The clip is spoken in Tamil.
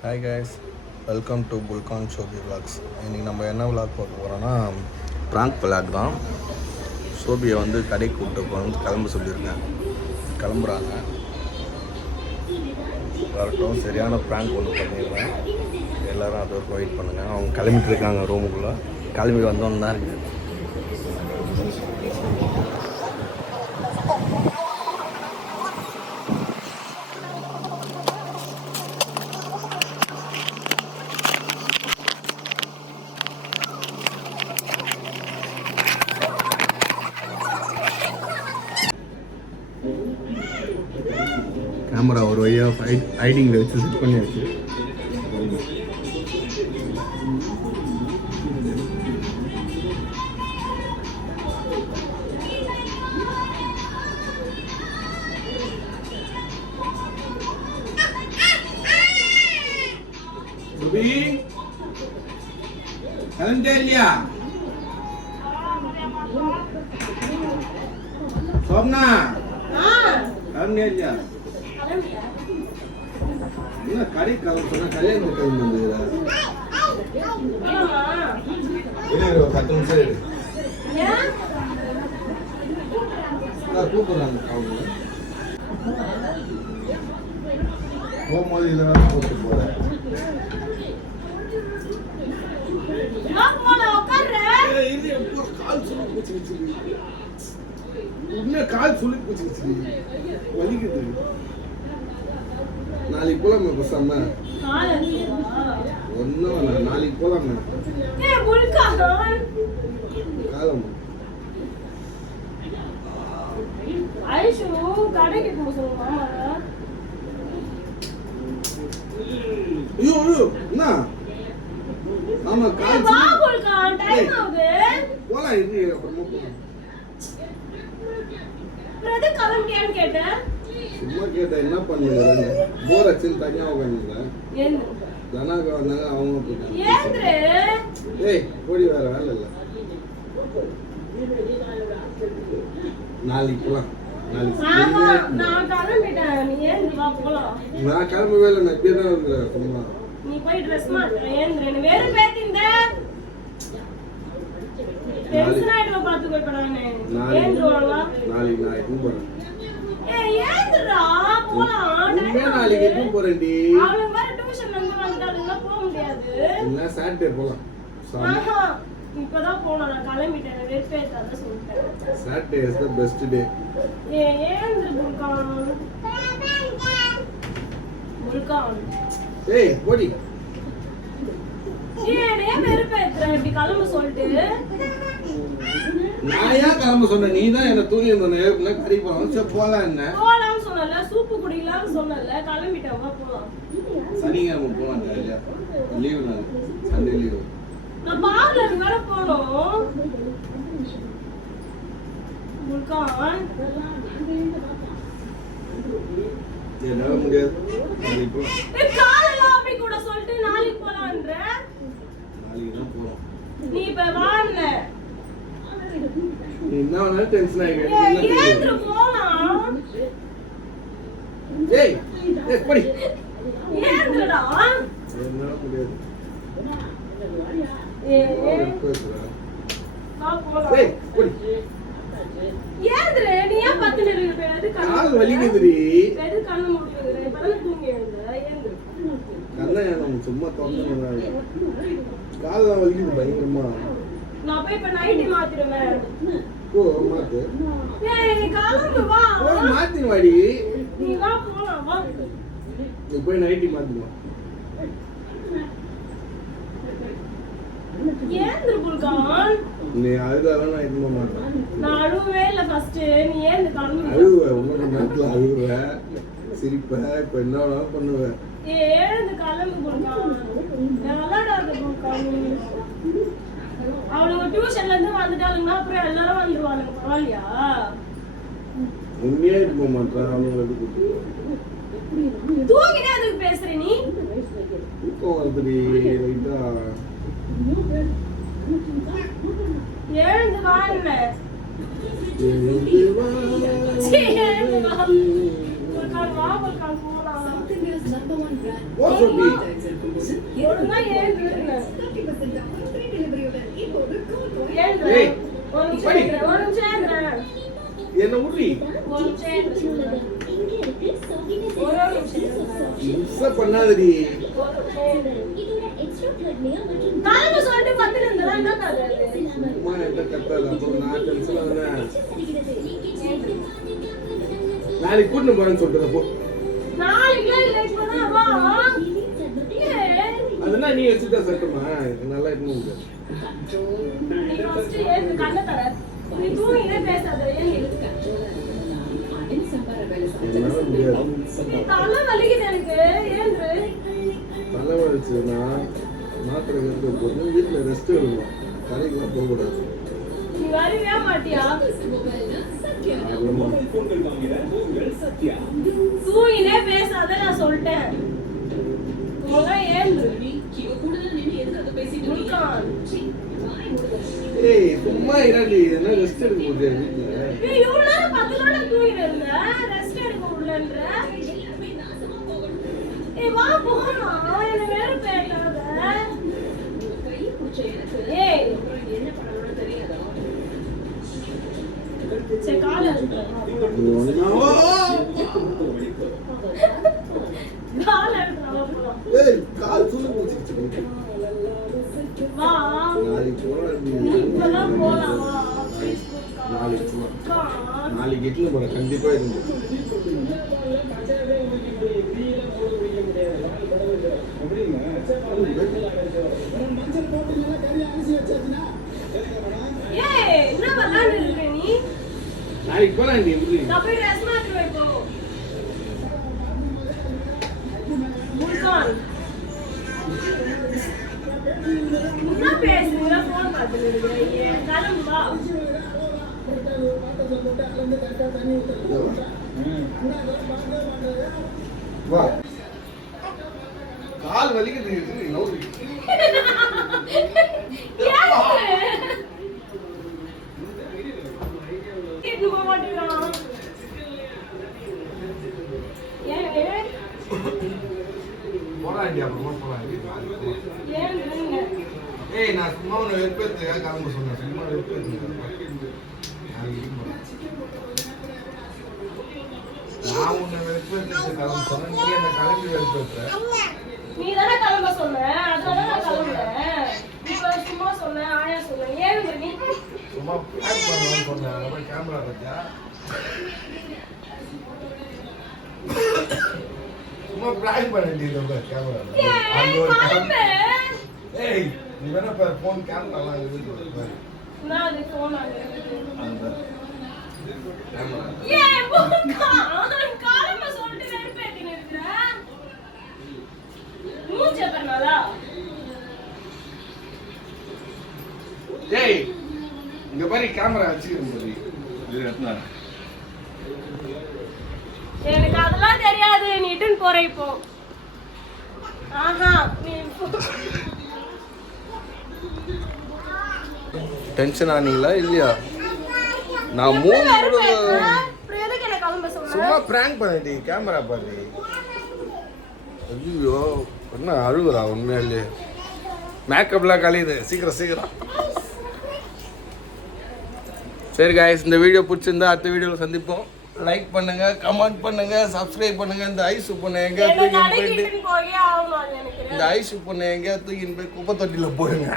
ஹாய் கைஸ், வெல்கம் டு புல்கான் ஷோபி விளாக்ஸ். இன்றைக்கி நம்ம என்ன விளாக் பார்க்க போகிறோன்னா ப்ராங்க் விளாக் தான். ஷோபியை வந்து கடைக்கு கூப்பிட்டு போகணும் கிளம்ப சொல்லியிருக்கேன். கிளம்புறாங்க, வரட்டும். சரியான ப்ராங்க் ஒன்று பண்ணிடுவேன். எல்லோரும் அது வரைக்கும் வெயிட் பண்ணுங்கள். அவங்க கிளம்பிட்டு இருக்காங்க ரூமுக்குள்ளே. கிளம்பி வந்தோன்னு தான் இருக்குது. கேமரா ஒரு வழியாக ஹைடிங்கில் வச்சு செட் பண்ணியாச்சு. இல்லையா சோம்னா இல்லையா என்ன கடை கலந்து சொன்னா கல்யாணம் கிளம்பி வந்துக்கிறா. 10 நிமிஷம் எடு கூப்பிடுறாங்க. அவங்க போகும்போது இதெல்லாம் கூப்பிட்டு போறேன். கால் சொல்லி போச்சு வலிக்குது. நாளைக்கு போலாமா பசாம? ஒன்னும் நாளைக்கு போலாமா? காலம் ஐயோ என்ன ஆமா கால் போலாம். இது அப்புறமா போலாம். சும்மா கேட்டா என்ன பண்ணுங்க? போர் அச்சுன்னு தனியா உட்காந்துங்க. தனாக்கா வந்தாங்க, அவங்க போயிட்டாங்க. ஏய் ஓடி வேற வேலை இல்லை. நாளைக்கு போலாம். நான் கிளம்பவே இல்லை. நான் இப்படியே தான் இருக்கிறேன். சும்மா நீ போய் ட்ரெஸ் மாட்டு வேறு பேத்திந்த டென்ஷன் ஆயிடுவ பாத்து போய் படானே. ஏந்துவாங்களா? நாளைக்கு நான் எங்க போறேன்? ஏய் ஏந்துடா போலாம். நாளைக்கு எங்க போறேன்டி? அவங்க வேற டியூஷன்ல இருந்து வந்துட்டாங்க, போக முடியாது. இல்ல சாட்டர்டே போலாம். ஆஹா இப்பதான் போறோம். நான் கிளம்பிட்டேன். வெறுப்பேத்தாத சொல்லிட்டேன். Saturday is the best day. ஏய் ஏந்து புல்கான். புல்கான் ஏய் போடி. ஏனே வெறுப்பேத்துற இப்படி கிளம்ப சொல்லிட்டு. நான் ஏன் கிளம்ப சொன்னேன்? நீ தான் என்ன தூங்கி இருந்தே இல்ல கறி போலாம். சரி போலாம். என்ன போலாம் சொன்னல, சூப்பு குடிக்கலாம் சொன்னல, கிளம்பிட்டேன். வா போலாம். சனிக்கிழமை போலாம். ஜாலியா லீவு நாள், சண்டே லீவு. நான் பார்லர் வர போறோம். புல்கான் என்னால முடியாது. நாளைக்கு போலாம். காலையில அப்படி கூட சொல்லிட்டு நாளைக்கு போலாம்ன்ற. நாளைக்கு தான் போறோம். நீ இப்ப வாண்ண. நீ என்ன வேணாலும் டென்ஷன் ஆகிக்க. ஏந்திர போலாம். ஏய் ஏய் போடி. ஏந்திரடா. என்னால முடியாது. ஏய் பேசுறா. வா போலாம். ஏய் போடி. ஏந்திர நீ ஏன் பத்து நிமிஷம் எது கால் வலிக்குதுடி. எது கண்ணு மூடுற? இப்பதான் தூங்கி எழுந்த. ஏந்திர. கண்ணை நம்ம சும்மா தோணுங்க. கால்லாம் வலிக்குது பயங்கரமா. நான் போய் இப்ப நைட்டி மாத்திடுவேன். ஓ மாத்து. ஏய் நீ கிளம்பு வா. ஓ மாத்தி வாடி. நீ வா போலாம் வா. நீ போய் நைட்டி மாத்திடுவா. ஏந்திர புல்கான். நீ அழுதாலும் நான் இது மாட்டேன். நான் அழுவே இல்ல ஃபர்ஸ்ட். நீ ஏந்து கிளம்பு. அழுவ உனக்கு நேரத்துல அழுவ சிரிப்ப. இப்ப என்ன வேணாலும் பண்ணுவ. எழுந்து கிளம்பு புல்கான். நல்லாடாது புல்கான். அவளுங்க டியூஷன்ல இருந்து வந்துட்டாளுங்கன்னா அப்புறம் எல்லாரும் வந்துருவாளுங்க. பரவாயில்லையா? உண்மையா இருக்க மாட்டேன். அவங்களுக்கு தூங்கினே அதுக்கு பேசுற நீ? தூக்கம் வருதுடி ரைட்டா. எழுந்து வா. என்ன எழுந்து வா. எழுந்து வா. புல்கான் வா. புல்கான் போலாம். போ சோபி. ஒழுங்கா ஏழுன்னு. ஏழுன்னு. ஏய், ஒரு நிமிஷம் படி. ஏழுன்னு. ஒரு நிமிஷம் ஏழுன்னு. என்ன உருளி ஒரு நிமிஷம் ஏழுன்னு. ஒரு நிமிஷம் ஏழுன்னு. மிஸ் பண்ணாதடி. காலையில சொல்லிட்டு பத்துல இருந்தா என்ன கதை? அம்மா என்ன கத்தாத அப்புறம் நான் டென்ஷன் ஆனேன். நாளைக்கு கூட்டிட்டு போறேன்னு சொல்லிட்டு போ. நாளைக்கு இல்ல இப்பதான் வா. ஏய், அதெல்லாம் நீ வச்சுட்டா சட்டுமா நல்லா இருக்கணும். நீ ஃபர்ஸ்ட் ஏழு கண்ணை தர. நீ தூங்கினே பேசாத. ஏன் இழுக்க? என்னால முடியாது. தலை வலிக்குது எனக்கு. ஏன்று தலை வலிச்சுன்னா மாத்திரை எடுத்து போட்டு வீட்டில் ரெஸ்ட் எடுக்கணும். கடைக்கெல்லாம் போகக்கூடாது. நீ வரவே மாட்டியா? ஆமா. தூங்கினே பேசாத நான் சொல்லிட்டேன். ஒழுங்கா ஏன்று. முழுக்கான். ஏய் சும்மா இரண்டி என்ன ரெஸ்ட் எடுக்க முடியாது வீட்டில். ஏய், இவ்வளவு நேரம் 10 நாள் தூங்கிட்டு இருந்த. ரெஸ்ட் எடுக்க முடியலன்ற. ஏய் வா போலாம். என்ன வேற பேசாத. ஏய் சரி கால எடுத்து. கால எடுத்து வா. ஏய் கால் சுடு போச்சுச்சு. வா. நாளைக்கு போறேன். இப்பதான் போலாம் வா. நாளைக்கு போறேன். வா. நாளைக்கு இட்லி போறேன் கண்டிப்பா இருந்து. ஏய் என்ன விளையாண்டு இருக்க நீ? நாளைக்கு போறேன் நீ எப்படி? நான் போய் ட்ரெஸ் மாத்தி வைப்போ. முழுக்கான். என்ன பேசுறீங்க? போன் பார்த்துட்டு இருக்கீங்க. கிளம்பு வா. வா. கால் வலிக்குது நோடி. கேட்டு போக மாட்டேங்கிறான். ஏன் போறாண்டி அப்புறமா போறாண்டி. ஏன் நில்லுங்க. ஏய் நான் சும்மா உன்னை வெறுப்பேத்துக்காக கிளம்ப சொன்னேன். சும்மா வெறுப்பேத்துங்க. நான் உன்னை வெறுப்பேத்துக்கு கிளம்ப சொன்னேன். நீ என்னை கிளம்பி வெறுப்பேற்ற. நீ தானே கிளம்ப சொன்ன. அதனால நான் கிளம்புறேன். இப்ப சும்மா சொன்னேன். ஆயா சொன்னேன். ஏன் நீ? சும்மா பிளான் பண்ணலாம்னு சொன்னேன். அப்புறம் கேமரா வச்சா சும்மா பிளான் பண்ண வேண்டியது கேமரா. அங்க ஒரு கேமரா. ஏய் நீ வேணா பாரு போன் கேமராலாம் இருக்குது பாரு. நான் அது போன் அங்க இருக்கு. அந்த கேமரா. ஏன் போக்கா? காலமா சொல்லிட்டு வெறுப்பேத்தின்னு இருக்கற. மூஞ்ச பண்ணாதா? ஏய் இங்க பாரு கேமரா வச்சிருக்கேன் பாரு. இது எடுத்துனா. எனக்கு அதெல்லாம் தெரியாது. நீ இட்டுன்னு போற இப்போ. ஆஹா நீ டென்ஷன் ஆனீங்களா இல்லையா? நான் மூணு எதுக்கு என்ன கிளம்ப சொன்ன? சும்மா பிராங்க் பண்ணிட்டு கேமரா பாரு. ஐயோ என்ன அழுகுறா உண்மையிலே. மேக்கப்லாம் கழியுது. சீக்கிரம் சீக்கிரம். சரி காய்ஸ், இந்த வீடியோ பிடிச்சிருந்தா அடுத்த வீடியோவில் சந்திப்போம். லைக் பண்ணுங்க, கமெண்ட் பண்ணுங்க, சப்ஸ்கிரைப் பண்ணுங்க. இந்த ஐஸ் பொண்ணை எங்கேயா தூக்கின்னு போயிட்டு போய் ஆகணும் எனக்கு. இந்த ஐஸ் பொண்ணை எங்கேயா தூக்கின்னு போய் குப்பை தொட்டியில் போடுங்க.